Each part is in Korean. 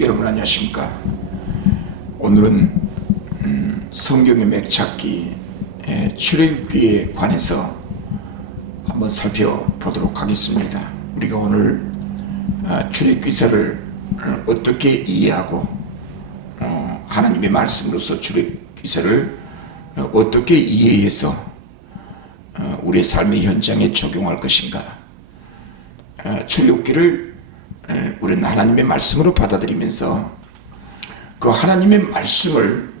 여러분 안녕하십니까? 오늘은 성경의 맥찾기 출애굽기에 관해서 한번 살펴보도록 하겠습니다. 우리가 오늘 출애굽기서를 어떻게 이해하고 하나님의 말씀으로서 출애굽기서를 어떻게 이해해서 우리의 삶의 현장에 적용할 것인가. 출애굽기를 우리는 하나님의 말씀으로 받아들이면서 그 하나님의 말씀을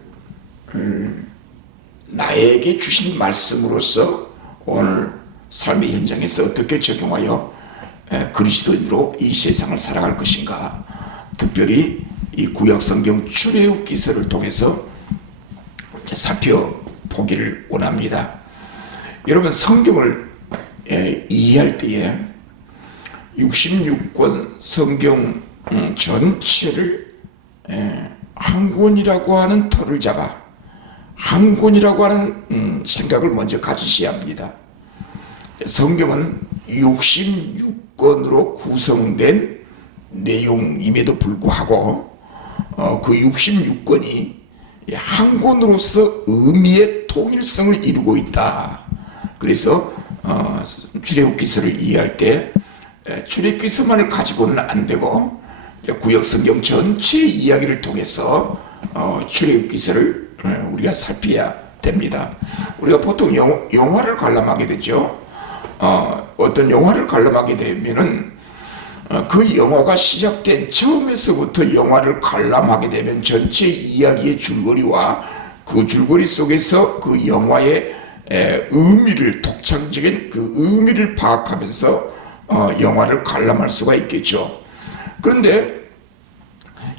나에게 주신 말씀으로서 오늘 삶의 현장에서 어떻게 적용하여 그리스도인으로 이 세상을 살아갈 것인가. 특별히 이 구약성경 출애굽기서를 통해서 살펴보기를 원합니다. 여러분, 성경을 이해할 때에 66권 성경 전체를 한 권이라고 하는 틀을 잡아 한 권이라고 하는 생각을 먼저 가지셔야 합니다. 성경은 66권으로 구성된 내용임에도 불구하고 그 66권이 한 권으로서 의미의 통일성을 이루고 있다. 그래서 출애굽기서를 이해할 때 출애굽기서만을 가지고는 안 되고 구약성경 전체 이야기를 통해서 출애굽기서를 우리가 살펴야 됩니다. 우리가 보통 영화를 관람하게 되죠. 어떤 영화를 관람하게 되면은 그 영화가 시작된 처음에서부터 영화를 관람하게 되면 전체 이야기의 줄거리와 그 줄거리 속에서 그 영화의 의미를, 독창적인 그 의미를 파악하면서 영화를 관람할 수가 있겠죠. 그런데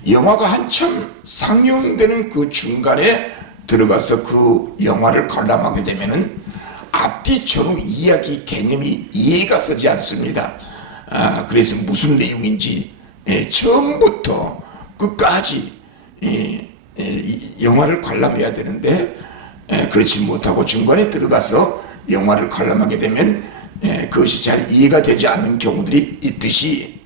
영화가 한참 상영되는 그 중간에 들어가서 그 영화를 관람하게 되면은 앞뒤 전후 이야기 개념이 이해가 서지 않습니다. 그래서 무슨 내용인지 처음부터 끝까지 영화를 관람해야 되는데 그렇지 못하고 중간에 들어가서 영화를 관람하게 되면 그것이 잘 이해가 되지 않는 경우들이 있듯이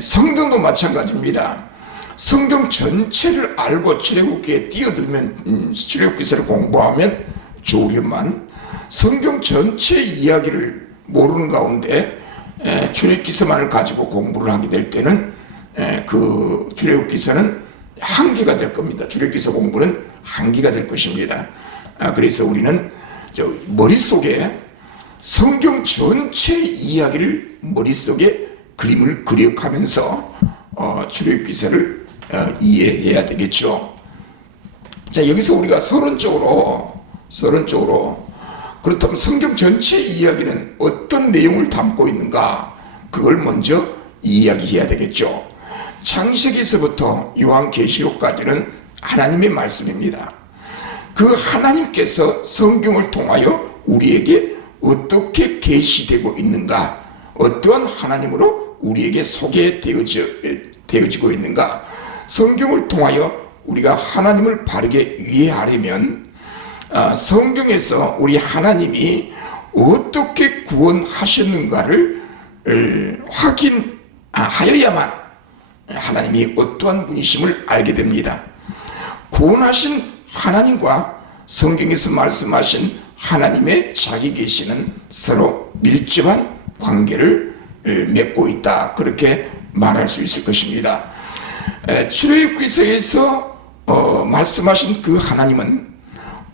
성경도 마찬가지입니다. 성경 전체를 알고 출애굽기에 뛰어들면 출애굽기서를 공부하면 좋으련만 성경 전체 이야기를 모르는 가운데 출애굽기서만을 가지고 공부를 하게 될 때는 그 출애굽기서는 한계가 될 겁니다. 출애굽기서 공부는 한계가 될 것입니다. 그래서 우리는 머릿속에 성경 전체 이야기를 머릿속에 그림을 그려가면서 출애굽기서를 이해해야 되겠죠. 자, 여기서 우리가 서론적으로 그렇다면 성경 전체 이야기는 어떤 내용을 담고 있는가, 그걸 먼저 이야기해야 되겠죠. 창세기에서부터 요한계시록까지는 하나님의 말씀입니다. 그 하나님께서 성경을 통하여 우리에게 어떻게 계시되고 있는가, 어떠한 하나님으로 우리에게 소개되어지고 있는가. 성경을 통하여 우리가 하나님을 바르게 이해하려면 성경에서 우리 하나님이 어떻게 구원하셨는가를 확인하여야만 하나님이 어떠한 분이심을 알게 됩니다. 구원하신 하나님과 성경에서 말씀하신 하나님의 자기 계시는 서로 밀접한 관계를 맺고 있다, 그렇게 말할 수 있을 것입니다. 출애굽기서에서 말씀하신 그 하나님은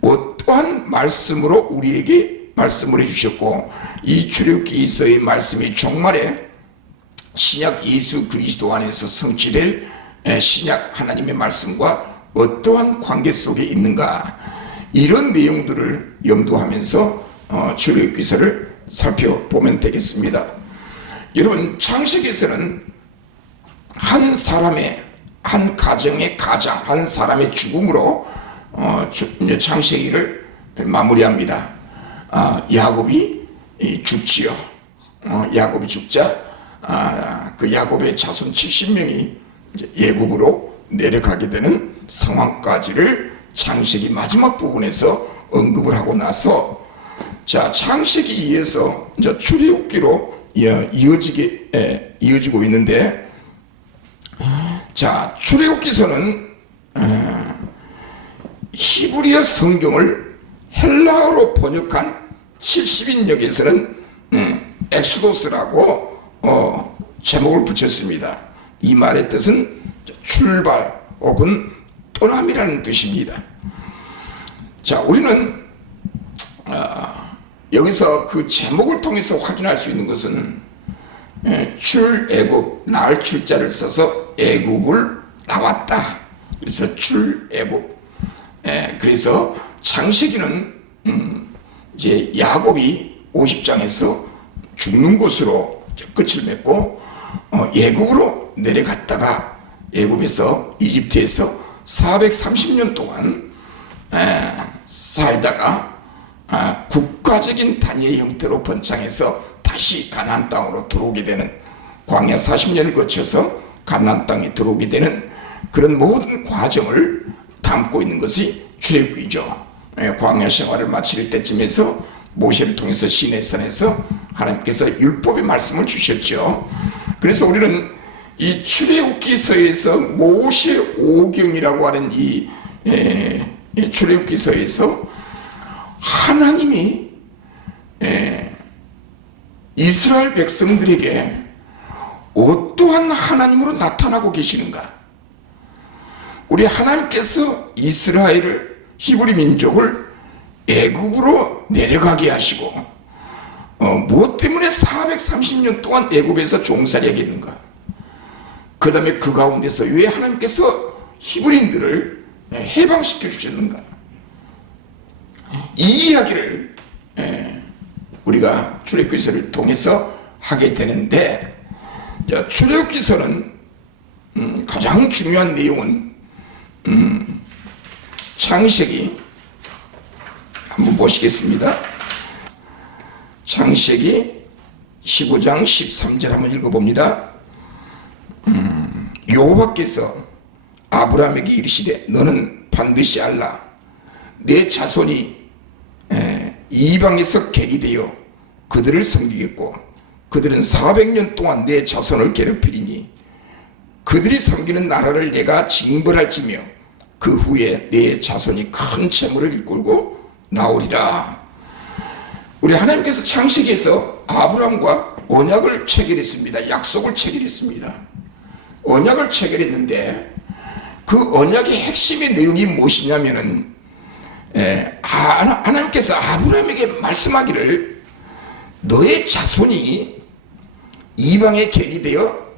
어떠한 말씀으로 우리에게 말씀을 해주셨고, 이 출애굽기서의 말씀이 종말에 신약 예수 그리스도 안에서 성취될 신약 하나님의 말씀과 어떠한 관계 속에 있는가, 이런 내용들을 염두하면서 출애굽기서를 살펴보면 되겠습니다. 여러분, 창세기에서는 한 사람의, 한 가정의 가장, 한 사람의 죽음으로 창세기를 마무리합니다. 야곱이 죽지요. 야곱이 죽자 그 야곱의 자손 70명이 예굽으로 내려가게 되는 상황까지를 창세기 마지막 부분에서 언급을 하고 나서, 자, 창세기 2에서 이제 출애굽기로 이어지고 있는데, 자, 출애굽기서는 히브리어 성경을 헬라어로 번역한 70인역에서는 엑소도스라고 제목을 붙였습니다. 이 말의 뜻은 출발 혹은 떠남이라는 뜻입니다. 자, 우리는 여기서 그 제목을 통해서 확인할 수 있는 것은 출애굽, 나을 출자를 써서 애굽을 나왔다. 그래서 출애굽. 그래서 창세기는 이제 야곱이 50장에서 죽는 곳으로 끝을 맺고 애굽으로 내려갔다가 애굽에서 이집트에서 430년 동안 살다가 국가적인 단위의 형태로 번창해서 다시 가나안 땅으로 들어오게 되는, 광야 40년을 거쳐서 가나안 땅에 들어오게 되는 그런 모든 과정을 담고 있는 것이 출애굽기죠. 광야 생활을 마칠 때쯤에서 모세를 통해서 시내산에서 하나님께서 율법의 말씀을 주셨죠. 그래서 우리는 이 출애굽기서에서 모세 오경이라고 하는 이 출애굽기서에서 하나님이 이스라엘 백성들에게 어떠한 하나님으로 나타나고 계시는가? 우리 하나님께서 이스라엘을, 히브리 민족을 애굽으로 내려가게 하시고 무엇 때문에 430년 동안 애굽에서 종살이하게 했는가? 그 다음에 그 가운데서 왜 하나님께서 히브리인들을 해방시켜 주셨는가? 이 이야기를 우리가 출애굽기서를 통해서 하게 되는데, 출애굽기서는 가장 중요한 내용은 창세기 한번 보시겠습니다. 창세기 15장 13절 한번 읽어봅니다. 여호와께서 아브라함에게 이르시되 너는 반드시 알라. 내 자손이 이방에서 객이 되어 그들을 섬기겠고 그들은 400년 동안 내 자손을 괴롭히리니 그들이 섬기는 나라를 내가 징벌할지며 그 후에 내 자손이 큰 재물을 이끌고 나오리라. 우리 하나님께서 창세기에서 아브라함과 언약을 체결했습니다. 약속을 체결했습니다. 언약을 체결했는데 그 언약의 핵심의 내용이 무엇이냐면은 하나님께서 아브라함에게 말씀하기를 너의 자손이 이방에 객이 되어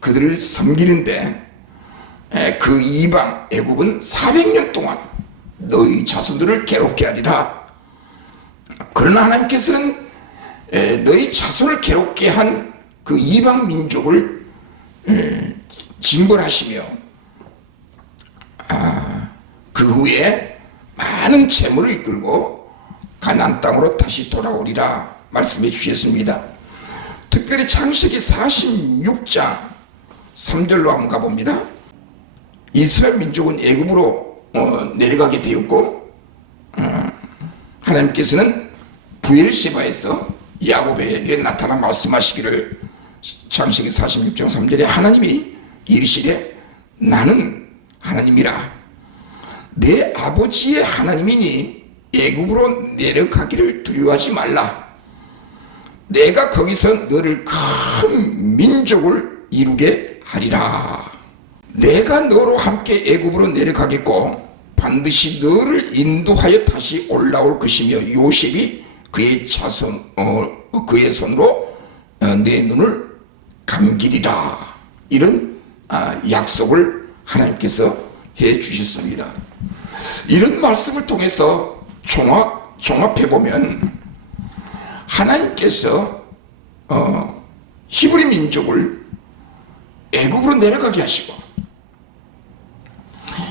그들을 섬기는데 그 이방 애굽은 400년 동안 너희 자손들을 괴롭게 하리라. 그러나 하나님께서는 너희 자손을 괴롭게 한 그 이방 민족을 징벌하시며 그 후에 많은 재물을 이끌고 가나안 땅으로 다시 돌아오리라 말씀해 주셨습니다. 특별히 창세기 46장 3절로 한번 가봅니다. 이스라엘 민족은 애굽으로 내려가게 되었고 하나님께서는 부엘세바에서 야곱에게 나타나 말씀하시기를 창세기 46장 3절에 하나님이 이르시되 나는 하나님이라 내 아버지의 하나님이니 애굽으로 내려가기를 두려워하지 말라. 내가 거기서 너를 큰 민족을 이루게 하리라. 내가 너로 함께 애굽으로 내려가겠고 반드시 너를 인도하여 다시 올라올 것이며 요셉이 그의 자손 그의 손으로 내 눈을 감기리라. 이런 약속을 하나님께서 해 주셨습니다. 이런 말씀을 통해서 종합해 보면 하나님께서 히브리 민족을 애굽으로 내려가게 하시고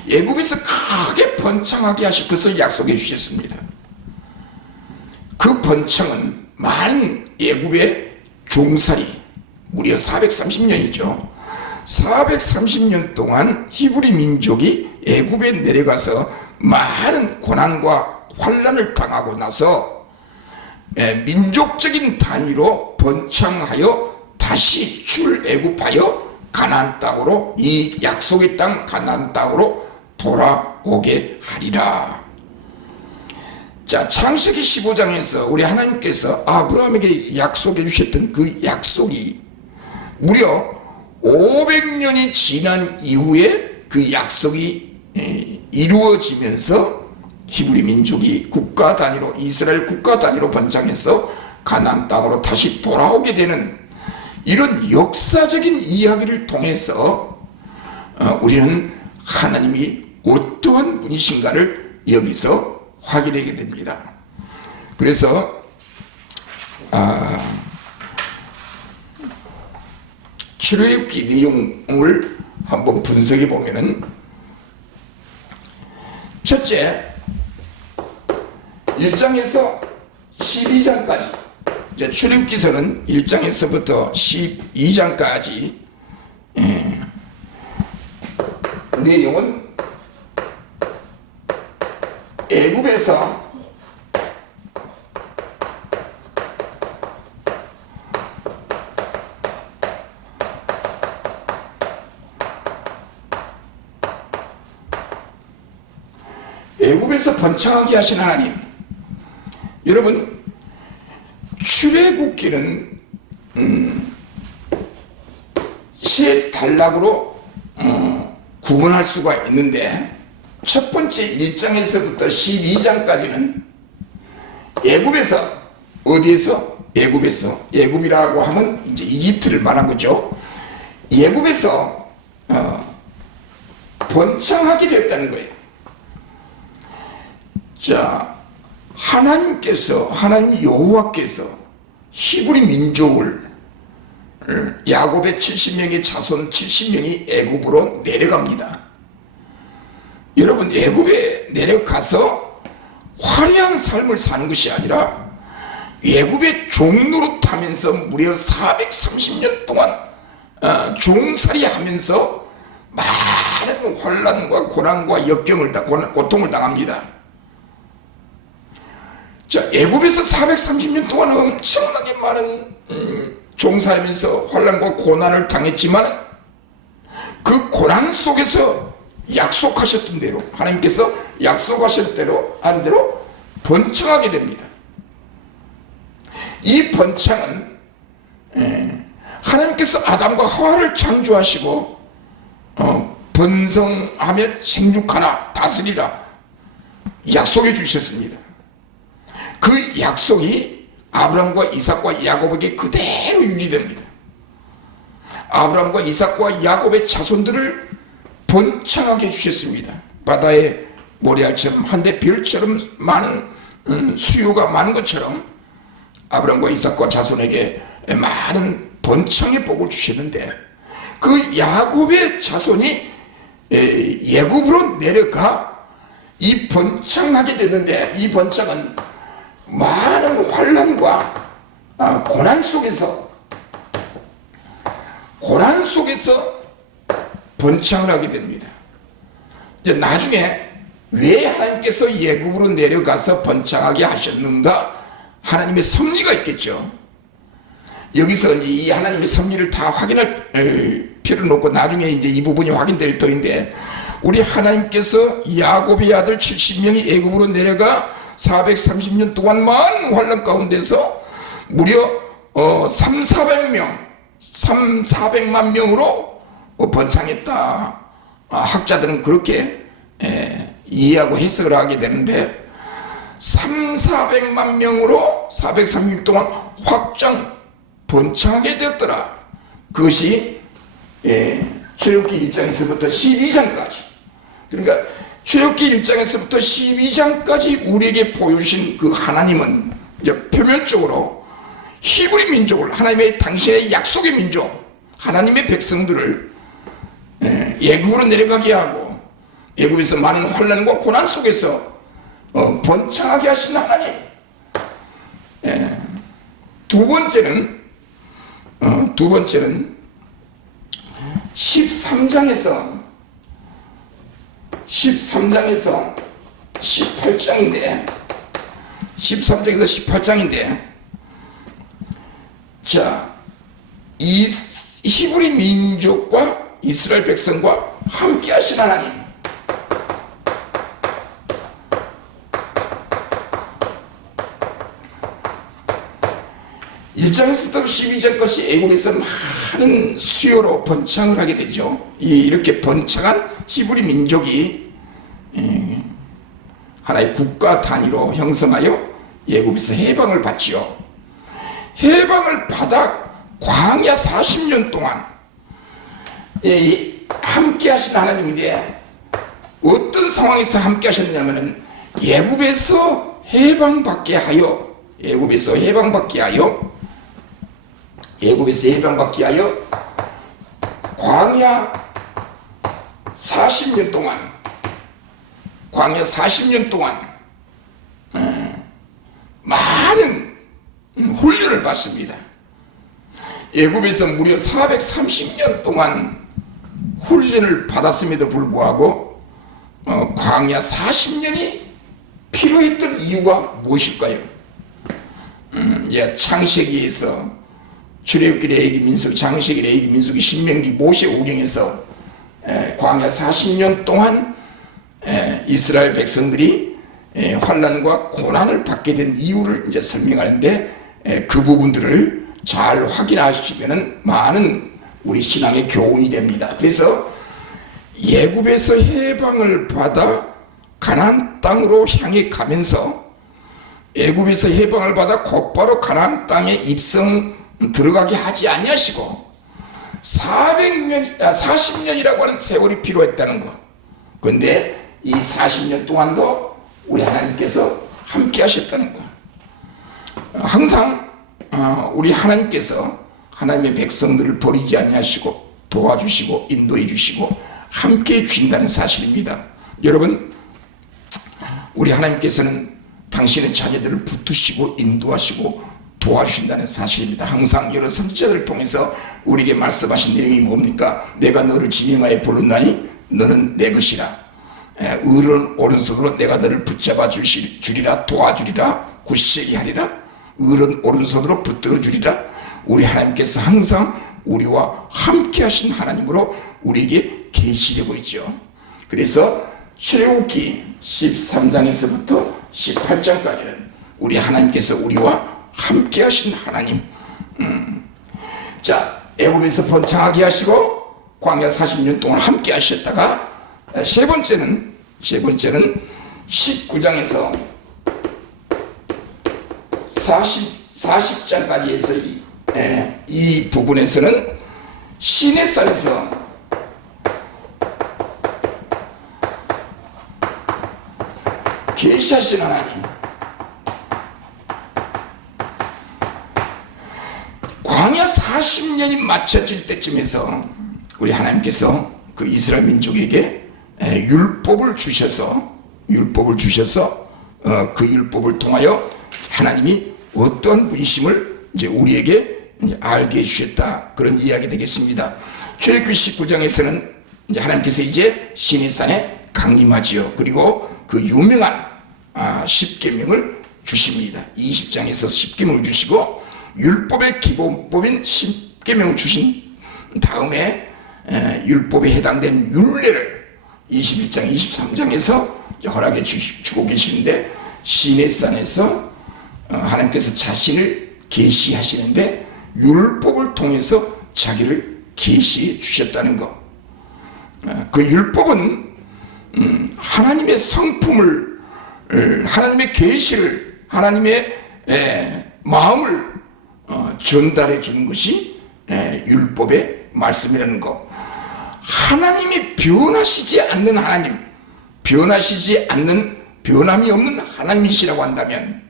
애굽에서 크게 번창하게 하실 것을 약속해 주셨습니다. 그 번창은 많은 애굽의 종살이 무려 430년이죠. 430년 동안 히브리 민족이 애굽에 내려가서 많은 고난과 환난을 당하고 나서 민족적인 단위로 번창하여 다시 출애굽하여 가나안 땅으로, 이 약속의 땅 가나안 땅으로 돌아오게 하리라. 자, 창세기 15장에서 우리 하나님께서 아브라함에게 약속해 주셨던 그 약속이 무려 500년이 지난 이후에 그 약속이 이루어지면서 히브리 민족이 국가 단위로, 이스라엘 국가 단위로 번창해서 가나안 땅으로 다시 돌아오게 되는 이런 역사적인 이야기를 통해서 우리는 하나님이 어떠한 분이신가를 여기서 확인하게 됩니다. 그래서 출애굽기 내용을 한번 분석해 보면은, 첫째 1장에서 12장까지, 출애굽기서는 1장에서부터 12장까지 내용은 애굽에서 번창하게 하신 하나님. 여러분, 출애굽기는 세 단락으로 구분할 수가 있는데, 첫 번째 1장에서부터 12장까지는 애굽에서, 어디에서? 애굽에서. 애굽이라고 하면 이제 이집트를 말한 거죠. 애굽에서 번창하게 됐다는 거예요. 자, 하나님 여호와께서 히브리 민족을, 야곱의 70명의 자손 70명이 애굽으로 내려갑니다. 여러분, 애굽에 내려가서 화려한 삶을 사는 것이 아니라 애굽의 종노릇하면서 무려 430년 동안 종살이 하면서 많은 환난과 고난과 역경을, 고통을 당합니다. 자, 애굽에서 430년 동안 엄청나게 많은 종살이면서 환난과 고난을 당했지만, 그 고난 속에서 약속하셨던 대로, 하나님께서 약속하셨던 대로 한 대로 번창하게 됩니다. 이 번창은 하나님께서 아담과 하와를 창조하시고 번성하며 생육하라, 다스리라 약속해 주셨습니다. 그 약속이 아브라함과 이삭과 야곱에게 그대로 유지됩니다. 아브라함과 이삭과 야곱의 자손들을 번창하게 해주셨습니다. 바다의 모래알처럼, 한데 별처럼 많은 수요가 많은 것처럼 아브라함과 이삭과 자손에게 많은 번창의 복을 주셨는데, 그 야곱의 자손이 애굽으로 내려가 이 번창하게 되는데, 이 번창은 많은 환난과 고난 속에서 번창을 하게 됩니다. 이제 나중에 왜 하나님께서 애굽으로 내려가서 번창하게 하셨는가? 하나님의 섭리가 있겠죠. 여기서 이제 이 하나님의 섭리를 다 확인할 필요는 없고, 나중에 이제 이 부분이 확인될 터인데, 우리 하나님께서 야곱의 아들 70명이 애굽으로 내려가 430년 동안 많은 환난 가운데서 무려 400만 명으로 번창했다. 학자들은 그렇게 이해하고 해석을 하게 되는데, 400만 명으로 430년 동안 확장 번창하게 되었더라. 그것이 출애굽기 1장에서부터 12장까지, 그러니까 출애굽기 1장에서부터 12장까지 우리에게 보여주신 그 하나님은 이제 표면적으로 히브리 민족을, 하나님의 당신의 약속의 민족, 하나님의 백성들을 애굽으로 내려가게 하고 애굽에서 많은 혼란과 고난 속에서 번창하게 하신 하나님. 두 번째는 13장에서 18장인데, 13장에서 18장인데, 자, 히브리 민족과 이스라엘 백성과 함께 하신 하나님, 1장에서부터 12장까지 애굽에서 많은 수요로 번창을 하게 되죠. 이렇게 번창한 히브리 민족이 하나의 국가 단위로 형성하여 애굽에서 해방을 받지요. 해방을 받아 광야 40년 동안 함께 하신 하나님인데, 어떤 상황에서 함께 하셨냐면은 애굽에서 해방받게 하여 광야 40년 동안 많은 훈련을 받습니다. 애굽에서 무려 430년 동안 훈련을 받았음에도 불구하고 광야 40년이 필요했던 이유가 무엇일까요? 이제 창세기에서 출애굽기, 레위기, 민수기, 창세기, 레위기, 민수기, 신명기, 모세 오경에서 광야 40년 동안 이스라엘 백성들이 환난과 고난을 받게 된 이유를 이제 설명하는데, 그 부분들을 잘 확인하시면은 많은 우리 신앙의 교훈이 됩니다. 그래서 애굽에서 해방을 받아 가나안 땅으로 향해 가면서, 애굽에서 해방을 받아 곧바로 가나안 땅에 입성 들어가게 하지 아니하시고 40년이라고 하는 세월이 필요했다는 것. 그런데 이 40년 동안도 우리 하나님께서 함께 하셨다는 것. 항상 우리 하나님께서 하나님의 백성들을 버리지 아니하시고 도와주시고 인도해 주시고 함께 해 주신다는 사실입니다. 여러분, 우리 하나님께서는 당신의 자녀들을 붙드시고 인도하시고 도와주신다는 사실입니다. 항상 여러 선지자들을 통해서 우리에게 말씀하신 내용이 뭡니까? 내가 너를 지명하여 부르나니 너는 내 것이라. 의로운 오른손으로 내가 너를 붙잡아 주리라, 도와주리라, 굳세게 하리라. 의로운 오른손으로 붙들어 주리라. 우리 하나님께서 항상 우리와 함께 하신 하나님으로 우리에게 계시되고 있죠. 그래서 출애굽기 13장에서부터 18장까지는 우리 하나님께서 우리와 함께 하신 하나님. 자, 애굽에서 번창하게 하시고 광야 40년 동안 함께 하셨다가, 세 번째는 19장에서 40장까지 해서 이 부분에서는 시내산에서 계시하신 하나님, 광야 40년이 마쳐질 때쯤에서 우리 하나님께서 그 이스라엘 민족에게 율법을 주셔서 그 율법을 통하여 하나님이 어떠한 분심을 이제 우리에게 이제 알게 해주셨다, 그런 이야기 되겠습니다. 출애굽기 19장에서는 이제 하나님께서 이제 시내산에 강림하지요. 그리고 그 유명한 10계명을 주십니다. 20장에서 10계명을 주시고 율법의 기본법인 10계명을 주신 다음에 율법에 해당된 율례를 21장, 23장에서 허락해 주고 계시는데, 시내산에서 하나님께서 자신을 계시하시는데 율법을 통해서 자기를 계시해 주셨다는 것. 그 율법은 하나님의 성품을, 하나님의 계시를, 하나님의 마음을 전달해 주는 것이 율법의 말씀이라는 것. 하나님이 변하시지 않는 하나님, 변하시지 않는, 변함이 없는 하나님이시라고 한다면,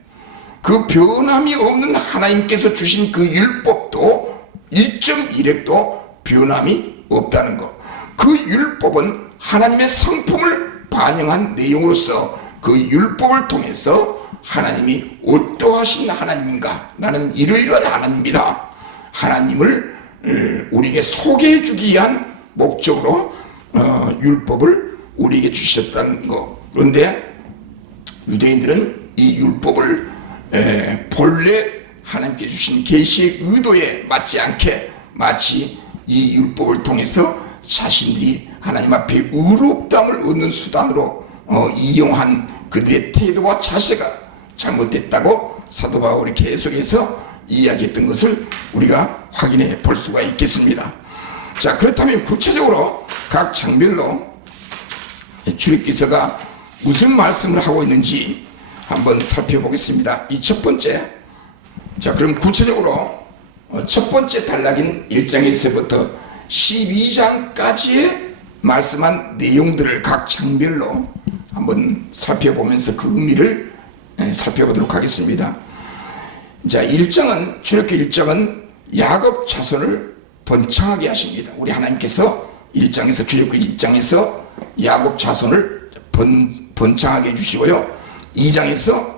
그 변함이 없는 하나님께서 주신 그 율법도 1.1획도 변함이 없다는 것. 그 율법은 하나님의 성품을 반영한 내용으로서 그 율법을 통해서 하나님이 어떠하신 하나님인가, 나는 이러이러한 하나님이다, 하나님을 우리에게 소개해 주기 위한 목적으로 율법을 우리에게 주셨다는 것. 그런데 유대인들은 이 율법을 본래 하나님께 주신 계시의 의도에 맞지 않게 마치 이 율법을 통해서 자신들이 하나님 앞에 의롭다함을 얻는 수단으로 이용한 그들의 태도와 자세가 잘못됐다고 사도 바울이 계속해서 이야기했던 것을 우리가 확인해 볼 수가 있겠습니다. 자, 그렇다면 구체적으로 각 장별로 출애굽기서가 무슨 말씀을 하고 있는지 한번 살펴보겠습니다. 이 첫 번째, 자, 그럼 구체적으로 첫 번째 단락인 1장에서부터 12장까지의 말씀한 내용들을 각 장별로 한번 살펴보면서 그 의미를 살펴보도록 하겠습니다. 자, 1장은, 출애굽기 1장은 야곱 자손을 번창하게 하십니다. 우리 하나님께서 1장에서, 출애굽기 1장에서 야곱 자손을 번창하게 해주시고요. 2장에서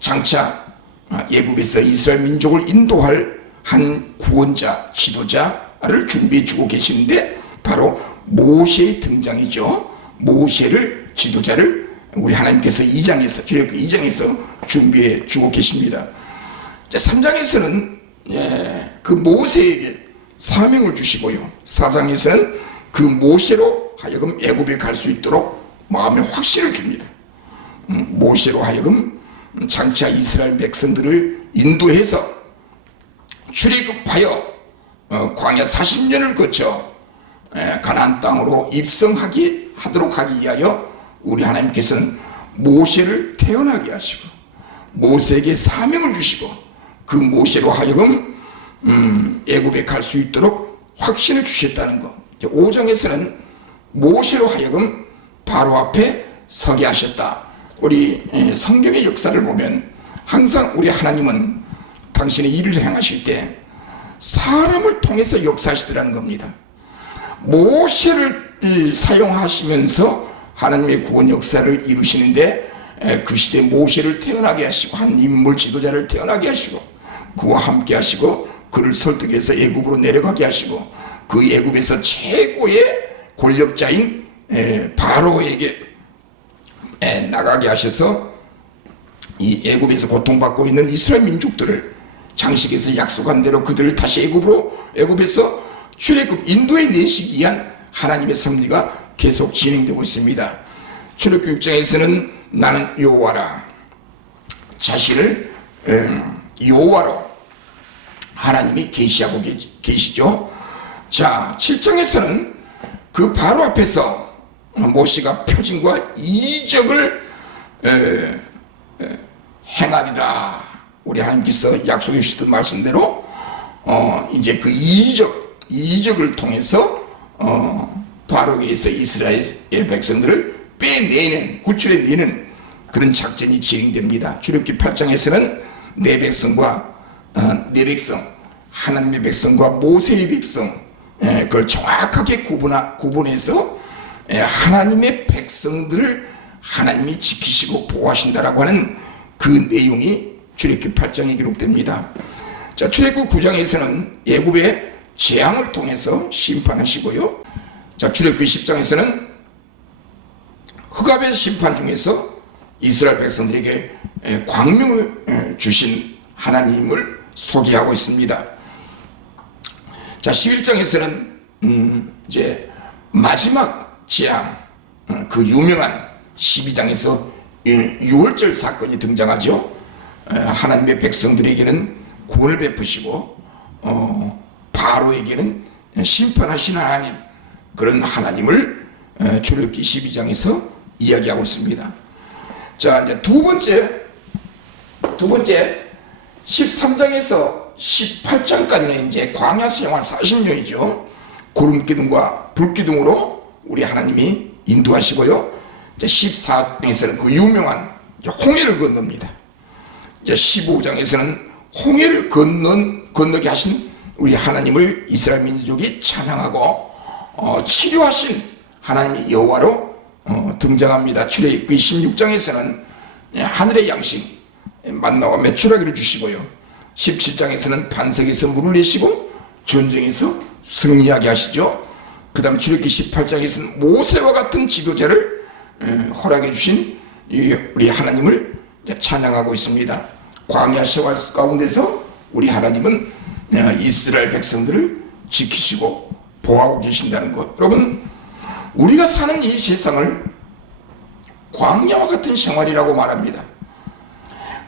장차 애굽에서 이스라엘 민족을 인도할 한 구원자, 지도자를 준비해 주고 계시는데 바로 모세의 등장이죠. 모세를, 지도자를 우리 하나님께서 2장에서, 출애굽기 2장에서 준비해 주고 계십니다. 자, 3장에서는 그 모세에게 사명을 주시고요. 4장에서는 그 모세로 하여금 애굽에 갈 수 있도록 마음의 확신을 줍니다. 모세로 하여금 장차 이스라엘 백성들을 인도해서 출애굽하여 광야 40년을 거쳐 가나안 땅으로 입성하게 하도록 하기 위하여 우리 하나님께서는 모세를 태어나게 하시고 모세에게 사명을 주시고 그 모세로 하여금 애굽에 갈 수 있도록 확신을 주셨다는 것. 5장에서는 모세로 하여금 바로 앞에 서게 하셨다. 우리 성경의 역사를 보면 항상 우리 하나님은 당신의 일을 행하실 때 사람을 통해서 역사하시더라는 겁니다. 모세를 사용하시면서 하나님의 구원 역사를 이루시는데 그 시대에 모세를 태어나게 하시고 한 인물 지도자를 태어나게 하시고 그와 함께 하시고 그를 설득해서 애굽으로 내려가게 하시고 그 애굽에서 최고의 권력자인 바로에게 나가게 하셔서 이 애굽에서 고통받고 있는 이스라엘 민족들을 장식에서 약속한 대로 그들을 다시 애굽에서 출애굽 인도에 내시기 위한 하나님의 섭리가 계속 진행되고 있습니다. 출애굽 6장에서는 나는 여호와라 자신을 여호와로 하나님이 계시하고 계시죠. 자, 7장에서는 그 바로 앞에서 모세가 표징과 이적을 행하리라. 우리 하나님께서 약속해 주셨던 말씀대로 이제 그 이적을 통해서 바로에게서 이스라엘 백성들을 빼내는, 구출해내는 그런 작전이 진행됩니다. 출애굽기 8장에서는 내 백성 하나님의 백성과 모세의 백성 그걸 정확하게 구분해서 하나님의 백성들을 하나님이 지키시고 보호하신다라고 하는 그 내용이 출애굽기 8장에 기록됩니다. 자, 출애굽 9장에서는 애굽의 재앙을 통해서 심판하시고요. 자, 출애굽기 10장에서는 흑암의 심판 중에서 이스라엘 백성들에게 광명을 주신 하나님을 소개하고 있습니다. 자, 11장에서는 이제 마지막 재앙, 그 유명한 12장에서 6월절 사건이 등장하죠. 하나님의 백성들에게는 구원을 베푸시고 바로에게는 심판하신 하나님, 그런 하나님을 출애굽기 12장에서 이야기하고 있습니다. 자, 이제 두 번째 13장에서 18장까지는 이제 광야 생활 40년이죠. 구름 기둥과 불 기둥으로 우리 하나님이 인도하시고요. 이제 14장에서는 그 유명한 홍해를 건넙니다. 이제 15장에서는 홍해를 건너게 하신 우리 하나님을 이스라엘 민족이 찬양하고 치료하신 하나님의 여호와로 등장합니다. 출애굽기 16장에서는 하늘의 양식 만나와 메추라기를 주시고요. 17장에서는 반석에서 물을 내시고 전쟁에서 승리하게 하시죠. 그 다음에 출애굽기 18장에서는 모세와 같은 지도자를 허락해 주신 우리 하나님을 찬양하고 있습니다. 광야 생활 가운데서 우리 하나님은 이스라엘 백성들을 지키시고 보호하고 계신다는 것. 여러분, 우리가 사는 이 세상을 광야와 같은 생활이라고 말합니다.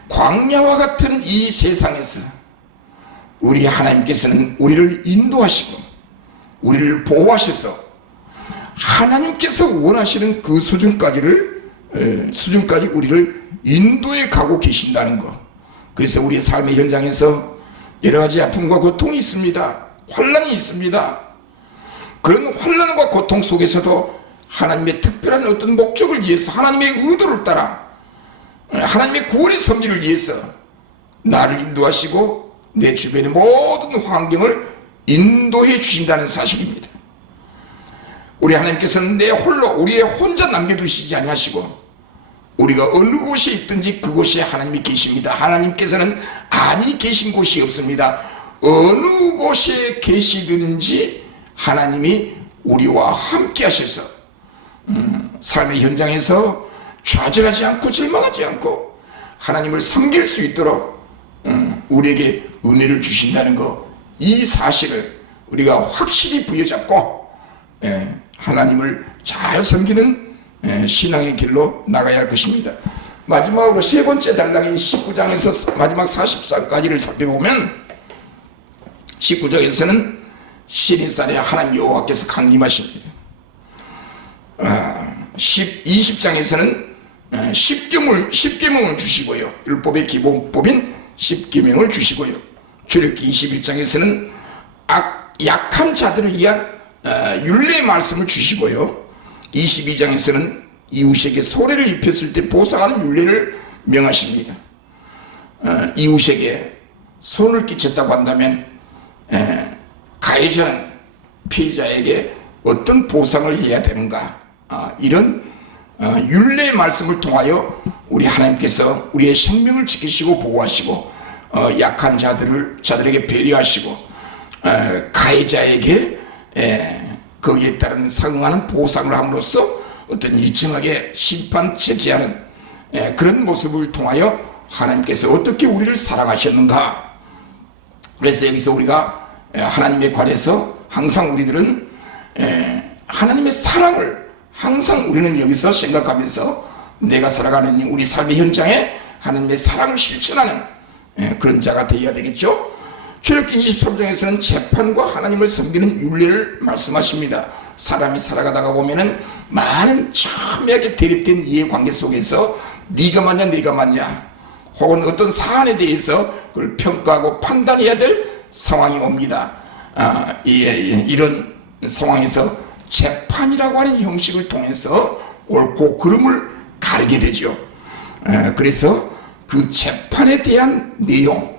광야와 같은 이 세상에서 우리 하나님께서는 우리를 인도하시고 우리를 보호하셔서 하나님께서 원하시는 그 수준까지 우리를 인도해 가고 계신다는 것. 그래서 우리의 삶의 현장에서 여러 가지 아픔과 고통이 있습니다. 환난이 있습니다. 그런 환난과 고통 속에서도 하나님의 특별한 어떤 목적을 위해서, 하나님의 의도를 따라, 하나님의 구원의 섭리를 위해서 나를 인도하시고 내 주변의 모든 환경을 인도해 주신다는 사실입니다. 우리 하나님께서는 우리의 혼자 남겨두시지 아니하시고 우리가 어느 곳에 있든지 그곳에 하나님이 계십니다. 하나님께서는 아니 계신 곳이 없습니다. 어느 곳에 계시든지 하나님이 우리와 함께 하셔서 삶의 현장에서 좌절하지 않고 절망하지 않고 하나님을 섬길 수 있도록 우리에게 은혜를 주신다는 것, 이 사실을 우리가 확실히 부여잡고 하나님을 잘 섬기는 신앙의 길로 나가야 할 것입니다. 마지막으로 세 번째 단락인 19장에서 마지막 44까지를 살펴보면 19장에서는 시내산에 하나님 여호와께서 강림하십니다. 20장에서는 십계명을 주시고요. 율법의 기본법인 십계명을 주시고요. 출애굽기 21장에서는 약한 자들을 위한 율례의 말씀을 주시고요. 22장에서는 이웃에게 소래를 입혔을 때 보상하는 율례를 명하십니다. 이웃에게 손을 끼쳤다고 한다면 가해자는 피해자에게 어떤 보상을 해야 되는가, 이런 율례의 말씀을 통하여 우리 하나님께서 우리의 생명을 지키시고 보호하시고 약한 자들에게 배려하시고 가해자에게 거기에 따른 상응하는 보상을 함으로써 어떤 일정하게 심판 제재하는 그런 모습을 통하여 하나님께서 어떻게 우리를 사랑하셨는가. 그래서 여기서 우리가 하나님에 관해서 항상 우리들은 하나님의 사랑을 항상 우리는 여기서 생각하면서 내가 살아가는 우리 삶의 현장에 하나님의 사랑을 실천하는 그런 자가 되어야 되겠죠. 출애굽기 23장에서는 재판과 하나님을 섬기는 율례를 말씀하십니다. 사람이 살아가다가 보면은 많은 첨예하게 대립된 이해관계 속에서 네가 맞냐 내가 맞냐 혹은 어떤 사안에 대해서 그걸 평가하고 판단해야 될 상황이 옵니다. 이런 상황에서 재판이라고 하는 형식을 통해서 옳고 그름을 가르게 되죠. 그래서 그 재판에 대한 내용,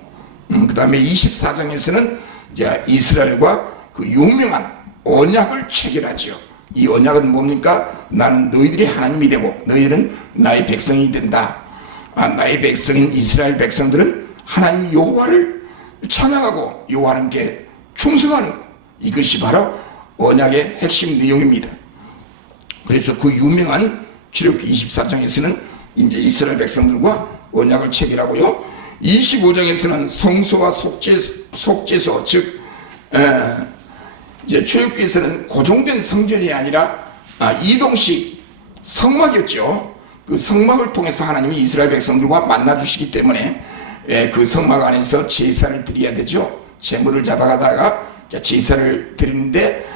그 다음에 24장에서는 이제 이스라엘과 그 유명한 언약을 체결하죠. 이 언약은 뭡니까? 나는 너희들이 하나님이 되고 너희는 나의 백성이 된다. 나의 백성인 이스라엘 백성들은 하나님 여호와를 찬양하고 여호와 하나님께 충성하는 것. 이것이 바로 언약의 핵심 내용입니다. 그래서 그 유명한 출애굽기 24장에서는 이제 이스라엘 백성들과 언약을 체결하고요. 25장에서는 성소와 속죄소, 즉 이제 출애굽기에서는 고정된 성전이 아니라 이동식 성막이었죠. 그 성막을 통해서 하나님이 이스라엘 백성들과 만나주시기 때문에 그 성막 안에서 제사를 드려야 되죠. 제물을 잡아가다가 제사를 드리는데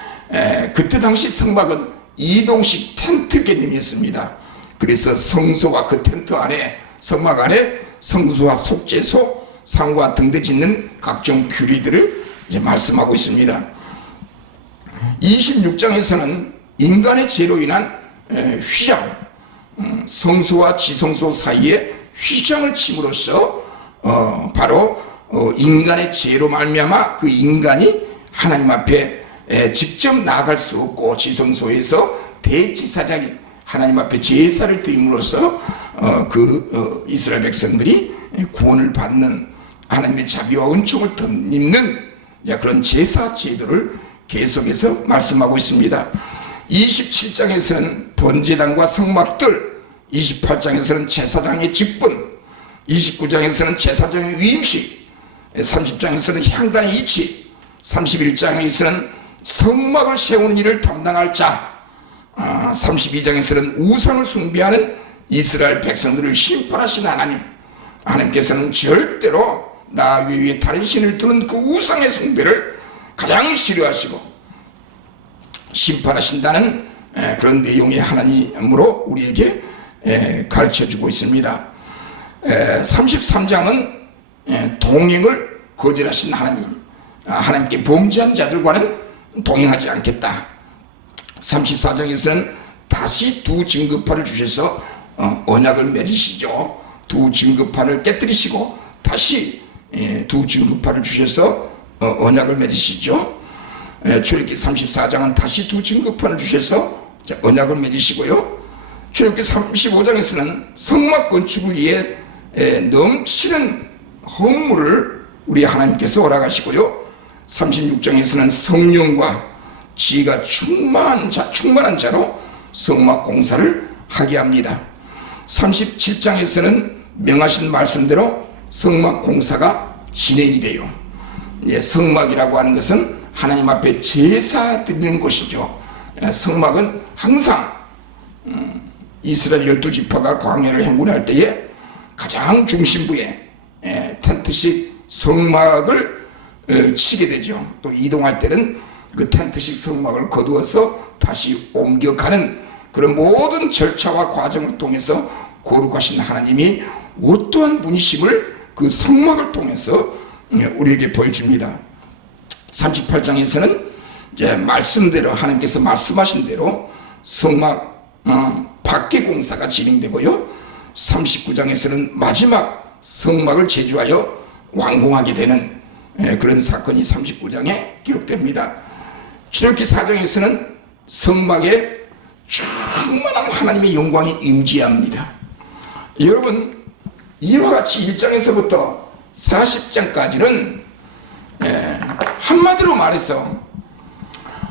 그때 당시 성막은 이동식 텐트 개념이었습니다. 그래서 성소와 그 텐트 안에, 성막 안에 성소와 속죄소, 상과 등대 짓는 각종 규례들을 이제 말씀하고 있습니다. 26장에서는 인간의 죄로 인한 휘장, 성소와 지성소 사이에 휘장을 침으로써 바로 인간의 죄로 말미암아 그 인간이 하나님 앞에 직접 나아갈 수 없고 지성소에서 대제사장이 하나님 앞에 제사를 드림으로써 이스라엘 백성들이 구원을 받는 하나님의 자비와 은총을 덧입는 그런 제사 제도를 계속해서 말씀하고 있습니다. 27장에서는 번제단과 성막들, 28장에서는 제사장의 직분, 29장에서는 제사장의 위임식, 30장에서는 향단의 이치, 31장에서는 성막을 세우는 일을 담당할 자, 32장에서는 우상을 숭배하는 이스라엘 백성들을 심판하신 하나님께서는 절대로 나 외에 다른 신을 두는 그 우상의 숭배를 가장 싫어하시고 심판하신다는 그런 내용의 하나님으로 우리에게 가르쳐주고 있습니다. 33장은 동행을 거절하신 하나님께 범죄한 자들과는 동행하지 않겠다. 34장에서는 다시 두 증거판을 주셔서 언약을 맺으시죠. 두 증거판을 깨뜨리시고 다시 두 증거판을 주셔서 언약을 맺으시죠. 출애굽기 34장은 다시 두 증거판을 주셔서 언약을 맺으시고요. 출애굽기 35장에서는 성막 건축을 위해 넘치는 헌물을 우리 하나님께서 허락하시고요. 36장에서는 성령과 지혜가 충만한 자로 성막 공사를 하게 합니다. 37장에서는 명하신 말씀대로 성막 공사가 진행이 돼요. 성막이라고 하는 것은 하나님 앞에 제사 드리는 곳이죠. 성막은 항상 이스라엘 12지파가 광야를 행군할 때에 가장 중심부에 텐트식 성막을 치게 되죠. 또 이동할 때는 그 텐트식 성막을 거두어서 다시 옮겨가는 그런 모든 절차와 과정을 통해서 거룩하신 하나님이 어떠한 분이심을 그 성막을 통해서 우리에게 보여줍니다. 38장에서는 이제 말씀대로 하나님께서 말씀하신 대로 성막 밖의 공사가 진행되고요. 39장에서는 마지막 성막을 제주하여 완공하게 되는 그런 사건이 39장에 기록됩니다. 출애굽기 4장에서는 성막에 충만한 하나님의 영광이 임재합니다. 여러분, 이와 같이 1장에서부터 40장까지는 한마디로 말해서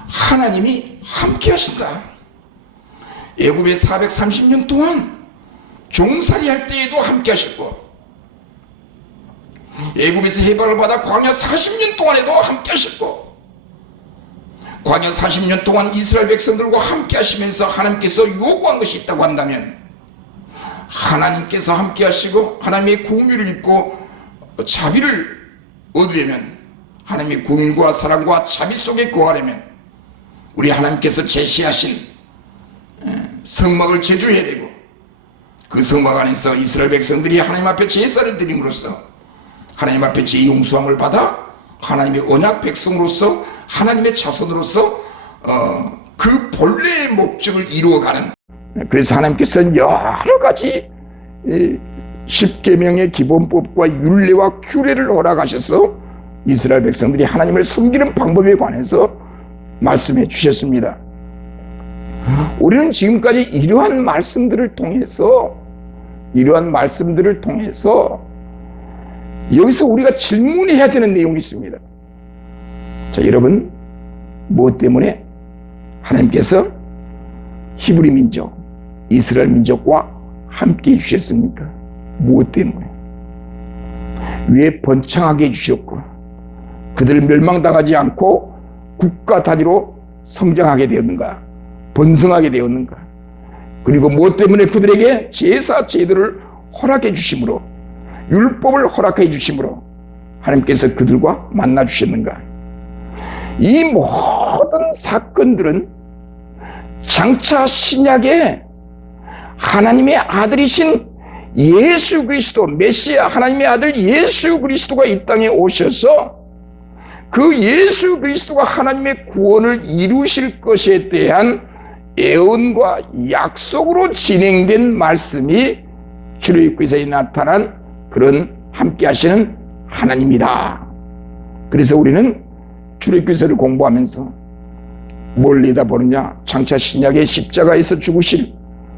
하나님이 함께 하신다. 애굽에 430년 동안 종살이 할 때에도 함께 하셨고, 애굽에서 해방을 받아 광야 40년 동안에도 함께 하셨고, 광야 40년 동안 이스라엘 백성들과 함께 하시면서 하나님께서 요구한 것이 있다고 한다면, 하나님께서 함께 하시고 하나님의 구원을 입고 자비를 얻으려면, 하나님의 구원과 사랑과 자비 속에 거하려면 우리 하나님께서 제시하신 성막을 제주해야 되고, 그 성막 안에서 이스라엘 백성들이 하나님 앞에 제사를 드림으로써 하나님 앞에 제 용서함을 받아 하나님의 언약 백성으로서 하나님의 자손으로서 그 본래의 목적을 이루어가는, 그래서 하나님께서는 여러 가지 10계명의 기본법과 율례와 규례를 허락하셔서 이스라엘 백성들이 하나님을 섬기는 방법에 관해서 말씀해 주셨습니다. 우리는 지금까지 이러한 말씀들을 통해서 여기서 우리가 질문해야 되는 내용이 있습니다. 자, 여러분, 무엇 때문에 하나님께서 히브리 민족, 이스라엘 민족과 함께 해주셨습니까? 무엇 때문에? 왜 번창하게 해주셨고, 그들을 멸망당하지 않고 국가 단위로 성장하게 되었는가? 번성하게 되었는가? 그리고 무엇 때문에 그들에게 제사 제도를 허락해 주심으로, 율법을 허락해 주심으로 하나님께서 그들과 만나 주셨는가? 이 모든 사건들은 장차 신약에 하나님의 아들이신 예수 그리스도, 메시아, 하나님의 아들 예수 그리스도가 이 땅에 오셔서 그 예수 그리스도가 하나님의 구원을 이루실 것에 대한 예언과 약속으로 진행된 말씀이 출애굽기서에 나타난 그런 함께 하시는 하나님이다. 그래서 우리는 출애굽기서를 공부하면서 뭘 내다보느냐? 장차 신약의 십자가에서 죽으실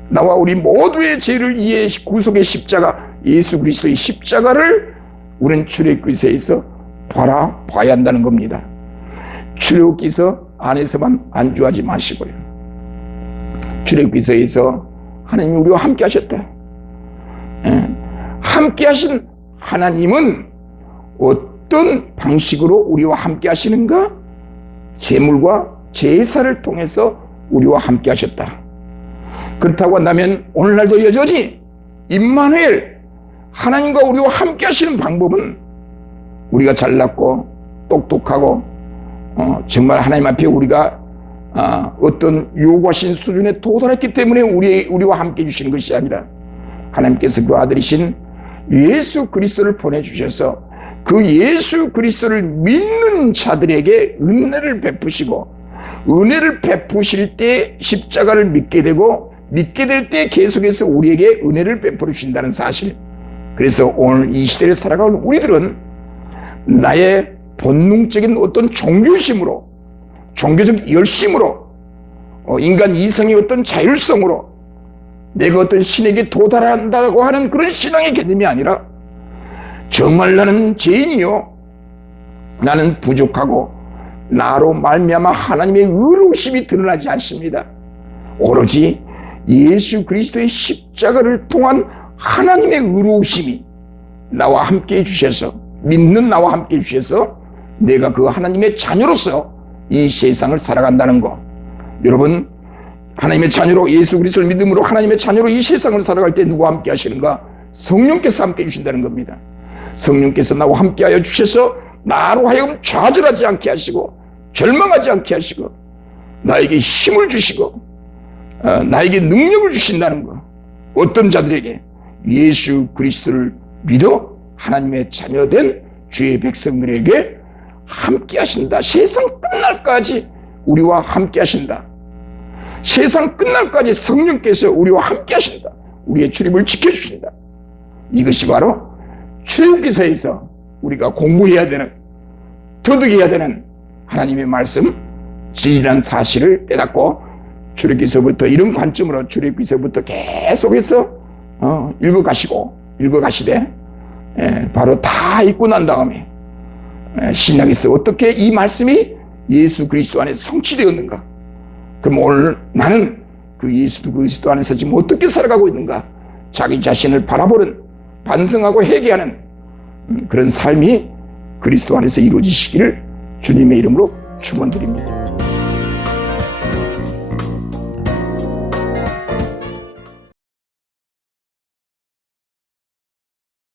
나와 우리 모두의 죄를 위해 구속의 십자가, 예수 그리스도의 십자가를 우리는 출애굽기서에서 봐야 한다는 겁니다. 출애굽기서 안에서만 안주하지 마시고요. 출애굽기서에서 하나님이 우리와 함께 하셨다. 함께 하신 하나님은 어떤 어떤 방식으로 우리와 함께 하시는가? 제물과 제사를 통해서 우리와 함께 하셨다. 그렇다고 한다면 오늘날도 여전히 임마누엘, 하나님과 우리와 함께 하시는 방법은 우리가 잘났고 똑똑하고 정말 하나님 앞에 우리가 어떤 요구하신 수준에 도달했기 때문에 우리와 함께 해주시는 것이 아니라 하나님께서 그 아들이신 예수 그리스도를 보내주셔서 그 예수 그리스도를 믿는 자들에게 은혜를 베푸시고, 은혜를 베푸실 때 십자가를 믿게 되고, 믿게 될 때 계속해서 우리에게 은혜를 베풀어 주신다는 사실. 그래서 오늘 이 시대를 살아가는 우리들은 나의 본능적인 어떤 종교심으로, 종교적 열심으로, 인간 이성의 어떤 자율성으로 내가 어떤 신에게 도달한다고 하는 그런 신앙의 개념이 아니라, 정말 나는 죄인이요, 나는 부족하고 나로 말미암아 하나님의 의로우심이 드러나지 않습니다. 오로지 예수 그리스도의 십자가를 통한 하나님의 의로우심이 나와 함께 해주셔서, 믿는 나와 함께 해주셔서 내가 그 하나님의 자녀로서 이 세상을 살아간다는 것. 여러분, 하나님의 자녀로, 예수 그리스도를 믿음으로 하나님의 자녀로 이 세상을 살아갈 때 누구와 함께 하시는가? 성령께서 함께 해주신다는 겁니다. 성령께서 나와 함께하여 주셔서 나로 하여금 좌절하지 않게 하시고 절망하지 않게 하시고 나에게 힘을 주시고 나에게 능력을 주신다는 것. 어떤 자들에게? 예수 그리스도를 믿어 하나님의 자녀된 주의 백성들에게 함께 하신다. 세상 끝날까지 우리와 함께 하신다. 세상 끝날까지 성령께서 우리와 함께 하신다. 우리의 출입을 지켜주신다. 이것이 바로 출애굽기서에서 우리가 공부해야 되는, 터득해야 되는 하나님의 말씀, 진리란 사실을 깨닫고 출애굽기서부터 이런 관점으로 출애굽기서부터 계속해서 읽어가시되 바로 다 읽고 난 다음에 신약에서 어떻게 이 말씀이 예수 그리스도 안에 성취되었는가? 그럼 오늘 나는 그 예수 그리스도 안에서 지금 어떻게 살아가고 있는가? 자기 자신을 바라보는, 반성하고 회개하는 그런 삶이 그리스도 안에서 이루어지시기를 주님의 이름으로 축원드립니다.